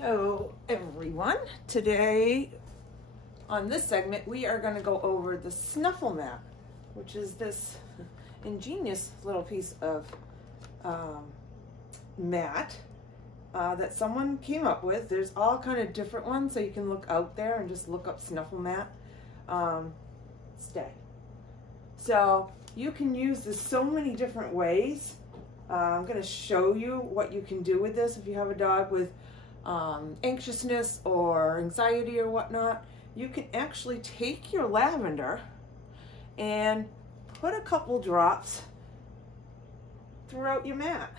Hello everyone. Today on this segment we are going to go over the Snuffle Mat, which is this ingenious little piece of mat that someone came up with. There's all kind of different ones, so you can look out there and just look up Snuffle Mat. So you can use this so many different ways. I'm going to show you what you can do with this if you have a dog with anxiousness or anxiety or whatnot. You can actually take your lavender and put a couple drops throughout your mat.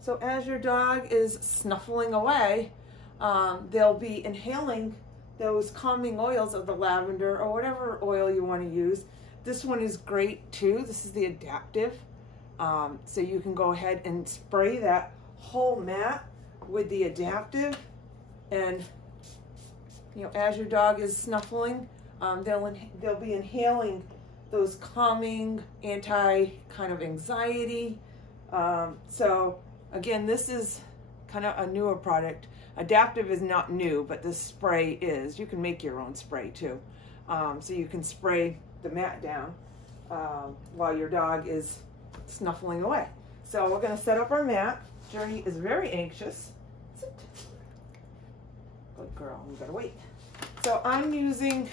So as your dog is snuffling away, they'll be inhaling those calming oils of the lavender or whatever oil you want to use. This one is great too. This is the adaptive. So you can go ahead and spray that whole mat with the adaptive, and as your dog is snuffling, they'll be inhaling those calming anti kind of anxiety. So again, this is kind of a newer product. Adaptive is not new, but this spray is. You can make your own spray too. So you can spray the mat down while your dog is snuffling away. So we're going to set up our mat. Journey is very anxious. Sit. Good girl, you gotta wait. So I'm using,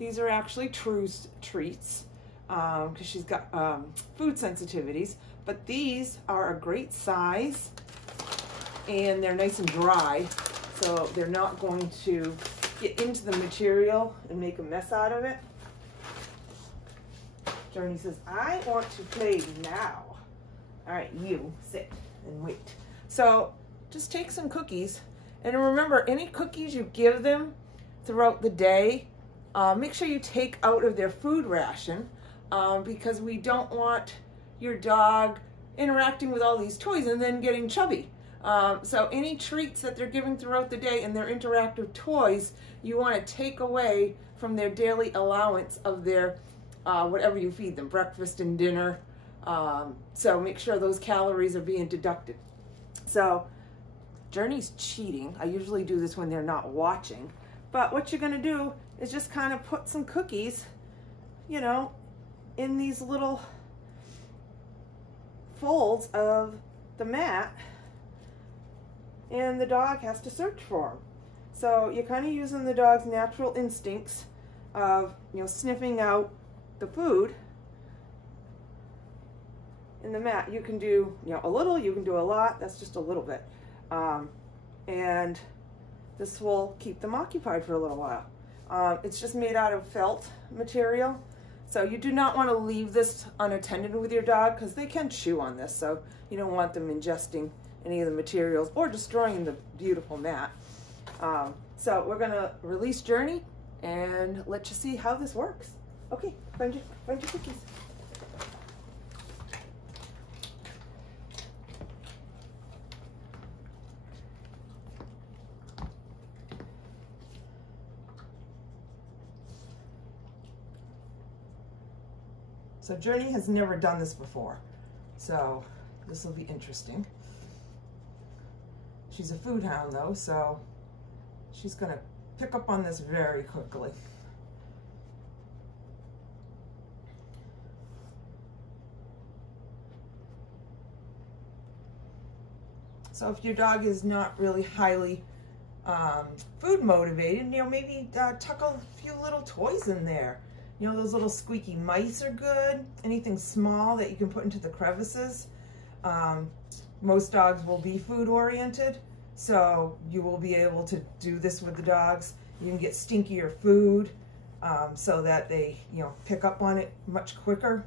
these are actually True's treats because she's got food sensitivities, but these are a great size and they're nice and dry, so they're not going to get into the material and make a mess out of it. Journey says, I want to play now. All right, you sit and wait. So just take some cookies, and remember, any cookies you give them throughout the day, make sure you take out of their food ration, because we don't want your dog interacting with all these toys and then getting chubby. So any treats that they're giving throughout the day and their interactive toys, you want to take away from their daily allowance of their whatever you feed them, breakfast and dinner. So make sure those calories are being deducted. So Journey's cheating. I usually do this when they're not watching, but what you're going to do is just kind of put some cookies, in these little folds of the mat, and the dog has to search for them. So you're kind of using the dog's natural instincts of, sniffing out the food in the mat. You can do, a little, you can do a lot. That's just a little bit. And this will keep them occupied for a little while. It's just made out of felt material. So you do not want to leave this unattended with your dog because they can chew on this. So you don't want them ingesting any of the materials or destroying the beautiful mat. So we're going to release Journey and let you see how this works. Okay, find your cookies. So Journey has never done this before, so this will be interesting. She's a food hound though, so she's gonna pick up on this very quickly. So if your dog is not really highly food motivated, maybe tuck a few little toys in there. Those little squeaky mice are good. Anything small that you can put into the crevices. Most dogs will be food oriented, so you will be able to do this with the dogs. You can get stinkier food so that they, pick up on it much quicker.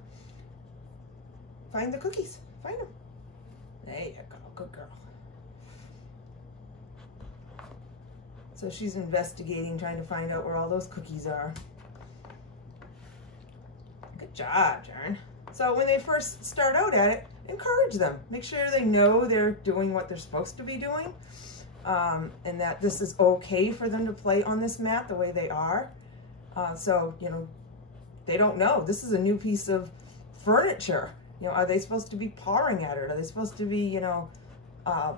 Find the cookies. Find them. There you go. Good girl. So she's investigating, trying to find out where all those cookies are. Good job, Jern. So when they first start out at it, encourage them. Make sure they know they're doing what they're supposed to be doing, and that this is okay for them to play on this mat the way they are. So, they don't know. This is a new piece of furniture. Are they supposed to be pawing at it? Are they supposed to be,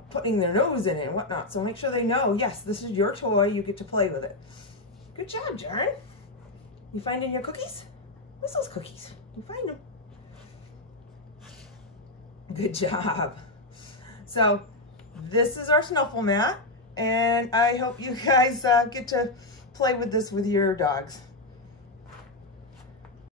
putting their nose in it and whatnot. So make sure they know, yes, this is your toy, you get to play with it. Good job, Jaren. You finding your cookies? Where's those cookies? You find them. Good job. So this is our Snuffle Mat, and I hope you guys get to play with this with your dogs.